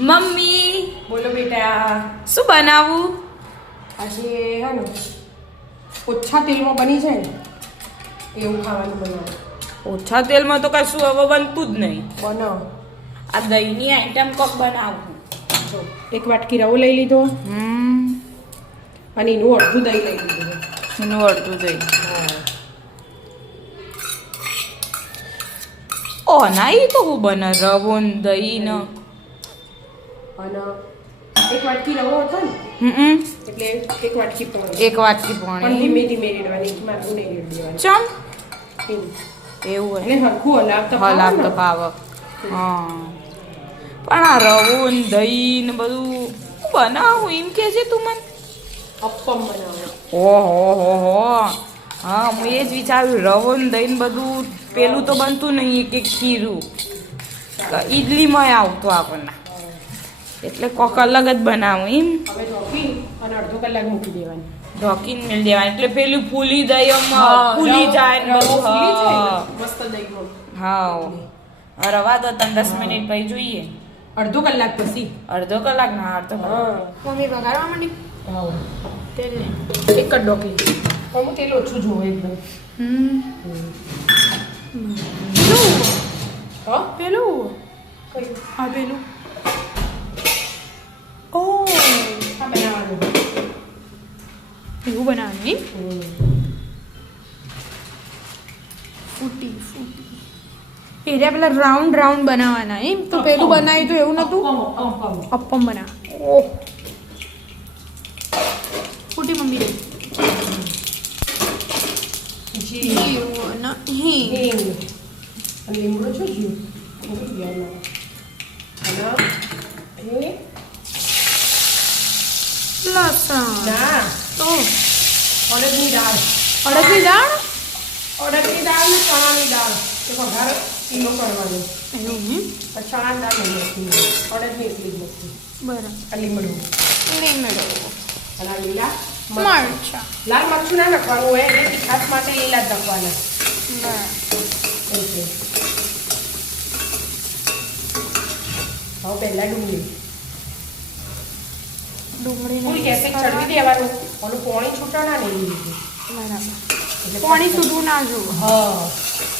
Mummy બોલો બેટા. શું બનાવું? આજે હે ને ઓછા તેલમાં બની જાય ને એવું ખાવાનું બનાવો. ઓછા તેલમાં તો કશું હવે બનતું જ નહીં. બનાવો. આ દહીંની આઈટમ કોક બનાવું. જો એક વાટકી રવો લઈ લીધો અને એનું અડધું દહીં લઈ લીધું. એનું અડધું દહીં. ઓ ના એ તો હું બને રવો ને દહીં ને. અને એક વાટકી રવો હતો ને એટલે એક વાટકી પાણી. એક વાટકી પણ પાણી. ધીમે ધીમે રેડવાની, એકમાં આટલું નહીં રેડવાનું. ચમ એમ. એવું એટલે હરખું હલાવતા હલાવ તો પાવ. હા પણ આ રવો ને દહીં ને બધું હું બનાવું એમ કે છે તું મને? અપ્પમ બનાવો. ઓહો હા હું એ જ વિચાર્યું રવો ને દહીં ને બધું પેલું તો બનતું નહીં કે ખીરું ઈડલીમાં આવતું આપણને એટલે કોક અલગ જ બનાવું એમ. હવે ઢોકી અને અડધો કલાક મૂકી દેવાની. ઢોકીને મેળ દેવાનું એટલે પેલું ફૂલી દહીં ફૂલી જાય ને રવો ફૂલી જાય બધું. ને મસ્ત દહીં. હા રવા દો તને 10 મિનિટ પછી જોઈએ. અડધો કલાક પછી. અડધો કલાક ના અડધો કલાક. મમ્મી વઘારવા માંડી હા તેલ ને એક જ ડોકી. હું તેલ ઓછું જોઉં એકદમ. હા પેલું કયું? આ પેલું ઓ આ બનાવવાનું. એવું બનાવવાનું નહીં ફૂટી એરિયા પેલા રાઉન્ડ રાઉન્ડ બનાવવાના એમ તો પેલું બનાવ્યું તો એવું નતું અપ્પમ બનાવ ઓહ ફૂટી મમ્મી જી જીરું નહીં હિંગ અને લીમડો છો જીવ અને લસણ ના તો અડદની દાળ. અડદની દાળ અડદની દાળ ને ચણાની દાળ એ વઘાર કિલો કરવાનો. એવું ચણાની દાળ નહીં નાખી, અડદની એટલી જ નાખી. બરાબર આ લીમડું લીમડો અને આ લીલા મરચાં લાલ મરચું ના નાખવાનું હોય એટલે તીખાસ માટે લીલા જ નાખવાના. બરાબર એવું છે. હવે પહેલા ડુંગળી ડુંગળી ફૂલ ગેસે ચડવી દેવાનું. ઓલું પાણી છૂટણા નહીં લીધું. બરાબર એટલે પાણી સુધવું ના જોવું હા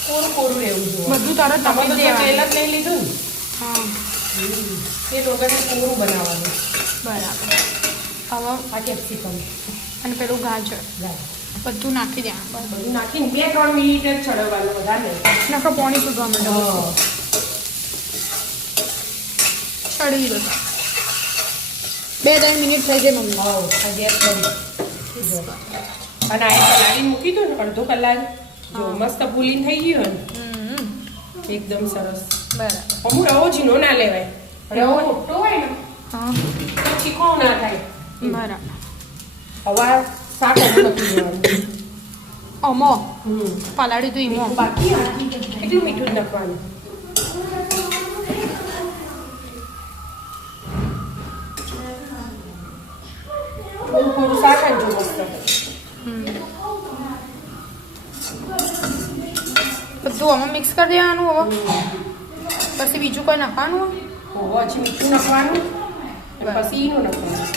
કોરું કોરું રહેવું જોઈએ. બધું તરત તમે તો તપી જો તેલ દેવાનું જ નહીં લીધું ને હા તે વગર કોરું બનાવવાનું. બરાબર હવે આ કેપ્સિકમ અને પેલું ગાજર બધું નાખી દેવાનું બધું નાખીને 2-3 મિનિટ જ ચડવવાનું, વધારે નહીં. નાખો પાણી સુધવા માંડે હા ચડી દો 2-3 મિનિટ થઈ જાય મમ્મી હા આ ગેસ બંધ. અને આ પલાળી મૂકી દો ને અડધો કલાક જો મસ્ત ફૂલીને થઈ ગયું ને એકદમ સરસ. બરાબર અમુક રવો ઝીણો ના લેવાય, રવો મોટો હોય ને હા તો ચીકણો ના થાય. બરાબર હવે આ શાક અમુક નથી લેવાનું. અમો પલાળી તો ઈમો બાકી એટલું મીઠું જ નાખવાનું. થોડું શાક જ જો મસ્ત. બધું આમાં મિક્સ કરી દેવાનું હવે પછી બીજું કોઈ નાખવાનું હોય પછી મીઠું નાખવાનું અને પછી ઈનું નાખવાનું.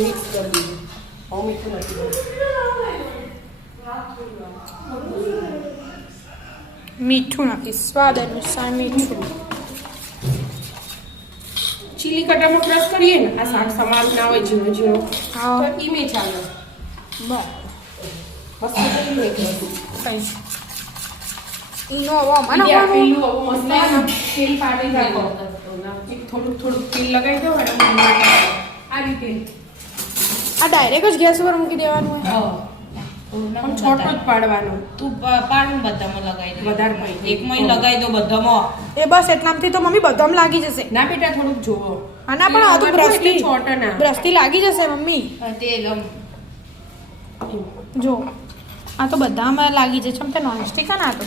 મિક્સ કરી દીધું. હવે મીઠું નાખી દઉં. મીઠું નાખી સ્વાદ અનુસાર મીઠું ચીલી કટરનો ક્રશ કરીએ ને આ શાક સમાન ના હોય ઝીણો ઝીણો હા તો ઈમે ચાલે. બસ મસ્ત થઈ ગયું એકદમ. ઈનો હવે આમાં બીજા નાખવાનું પેલું આવું મસ્ત આમ તેલ પાડી રાખો. થોડુંક થોડુંક તેલ લગાવી દો અને આ રીતે આ ડાયરેક્ટ જ ગેસ ઉપર મૂકી દેવાનું હોય પણ છોટો જ પાડવાનો. તું પાડું બધામાં લગાવી દે. વધારે પડી એકમાં લગાવી દો બધામાં. એ બસ એટલામથી તો મમ્મી બધામાં લાગી જશે ના બેટા થોડુંક જોવો. આના પણ આ તો બ્રશથી છોટા ના બ્રશથી લાગી જશે મમ્મી તેલ જો આ તો બધામાં લાગી જશે આમ તો નોનસ્ટિક ના તો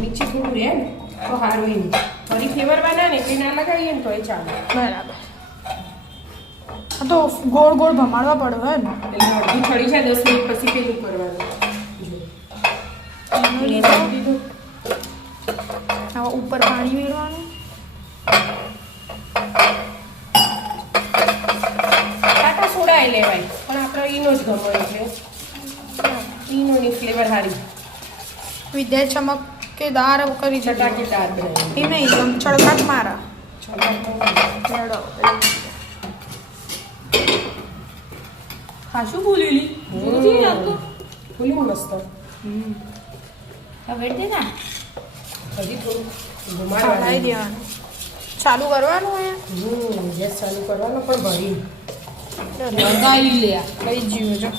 નીચે થોડું રહે ને તો સારું એમ. ફરી ફેવરવાના ને એટલે ના લગાવીએ ને તો એ ચાલે. બરાબર આ તો ગોળ ગોળ ભમાડવા પડે હે ને એટલે અડધું ચડી જાય 10 મિનિટ પછી પેલું કરવાનું. નાનું લીધું. હવે ઉપર પાણી મેળવાનું. ટાટા સોડા એ લેવાય પણ આપણે ઈનો જ ગમે એટલે ઈનોની ફ્લેવર સારી વિદ્યા ચમકદાર કરી છે ચટાકેદાર બનાવી એ નહીં આમ ચડકાટ મારા ખાસું બોલેલી ફૂલી મસ્ત હવે દે ના હજી થોડું ચડાવી ઘુમાડવાનું દેવાનું ચાલુ કરવાનું અહીંયા ગેસ ચાલુ કરવાનો પણ ભરી લગાવી લે કઈ જીવો છો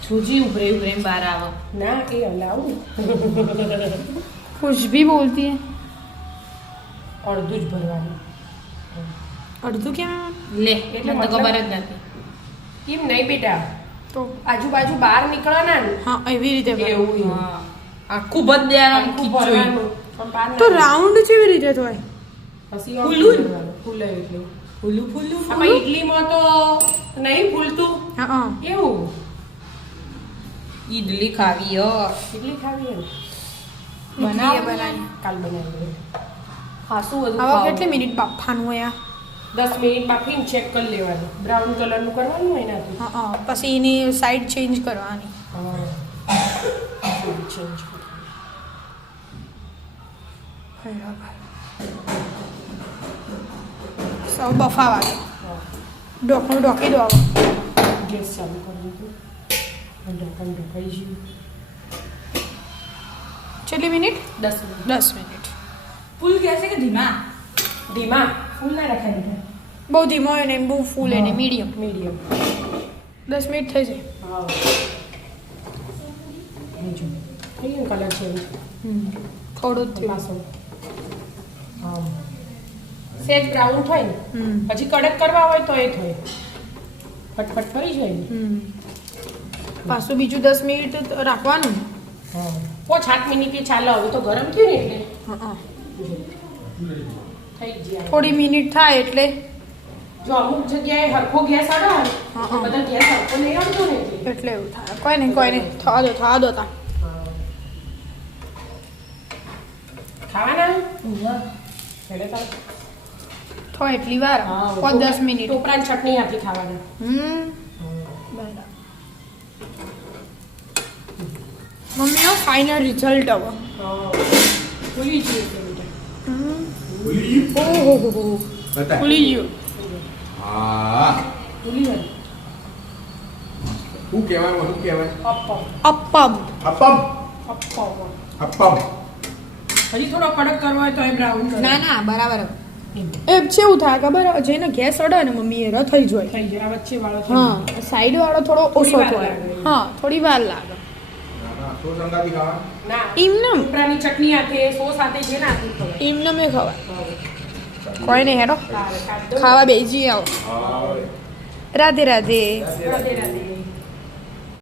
સૂજી ઉભરે ઉભરે બહાર આવે ના એ હલાવું कुछ भी बोलती है અડધું જ ભરવાનું અડધું કેમ લે એટલે એટલે તો મતલબ- ખબર જ નથી એમ નહીં બેટા તો આજુબાજુ બહાર નીકળવાના ને હા એવી રીતે ભરાય. એવું હા આખું બધ દેવાનું આખું ખીચું ભરવાનું પણ બહાર ના તો રાઉન્ડ કેવી રીતે થાય પછી ફૂલું જ. ફૂલે એટલે ફૂલું ફૂલું આમાં ઈડલીમાં તો નહીં ફૂલતું હા હા એવું ઈડલી ખાવી હો ઈડલી ખાવી એમ બનાવો બનાવી કાલ બનાવી ખાસું બધું હવે ખાવું. કેટલી મિનિટ બાફવાનું હોય આ 10 મિનિટ બાફીને ચેક કરી લેવાનું બ્રાઉન કલરનું કરવાનું હોય એનાથી હા હા પછી એની સાઈડ ચેન્જ કરવાની હા થોડું change કરવાનું. સૌ બફાવા દો હા ઢોકણું ઢોકી દો હવે ગેસ ચાલુ કરી દીધું ઢોકણ ઢોકાઈ ગયું કેટલી મિનિટ 10 મિનિટ 10 મિનિટ ફૂલ કહેશે કે ધીમા ધીમા ફૂલ ના રખાય બેટા બહુ ધીમો હોય ને બહુ ફૂલ હોય ને મીડિયમ મીડિયમ 10 મિનિટ થઈ જાય હા બીજું થઈ ગયું કલર ચેન્જ થોડું જ થયું પાછો હા સેજ બ્રાઉન થાય ને હમ પછી કડક કરવા હોય તો એ થાય ફટફટ થઈ જાય ને હમ પાછું બીજું 10 મિનિટ રાખવાનું હા 5-8 મિનિટે ચાલે હવે તો ગરમ થયું ને એટલે હા હા થઈ ગયા થોડી મિનિટ થાય એટલે જો અમુક જગ્યાએ હરખો ગેસ આડો હોય હા, તો હા. બધા ગેસ હરખો નહીં આવતો ને એટલે. એટલે એવું થાય કોઈ નહીં થવા દો તા ખાવાના એટલે તો થો એટલી વાર હા, 5-10 મિનિટ ટોપરાની ચટણી હાથે ખાવાના બરાબર મમ્મીનો ફાઇનલ રિઝલ્ટ હવે ભૂલી જઈએ તો બેટા. ઓહો બતા. ભૂલી ગયો હા ભૂલી ગયો. શું કહેવાય શું કહેવાય અપ્પમ અપ્પમ અપમ અપ્પમ અપમ હજી થોડો કડક કરવો હોય તો એ બ્રાઉન ના ના બરાબર એ કેવું થાય ખબર જેને ગેસ અડે ને મમ્મી એ થઈ જાય થઈ જાય આ વચ્ચે વાળો હા સાઈડ વાળો થોડો ઓછો વાર થાય લાગે. હા થોડી વાર લાગે ના શું સંગાતી ખાવા ના એમનેમ ટોપરાની ચટણી હાથે સોસ હાથે જે નાખી ખવાય એમનેમ એ ખવાય હા. કોઈ નહીં હેડો સારું, કાઢી દો. ખાવા બેસી આવો હા રાધે રાધે રાધે રાધે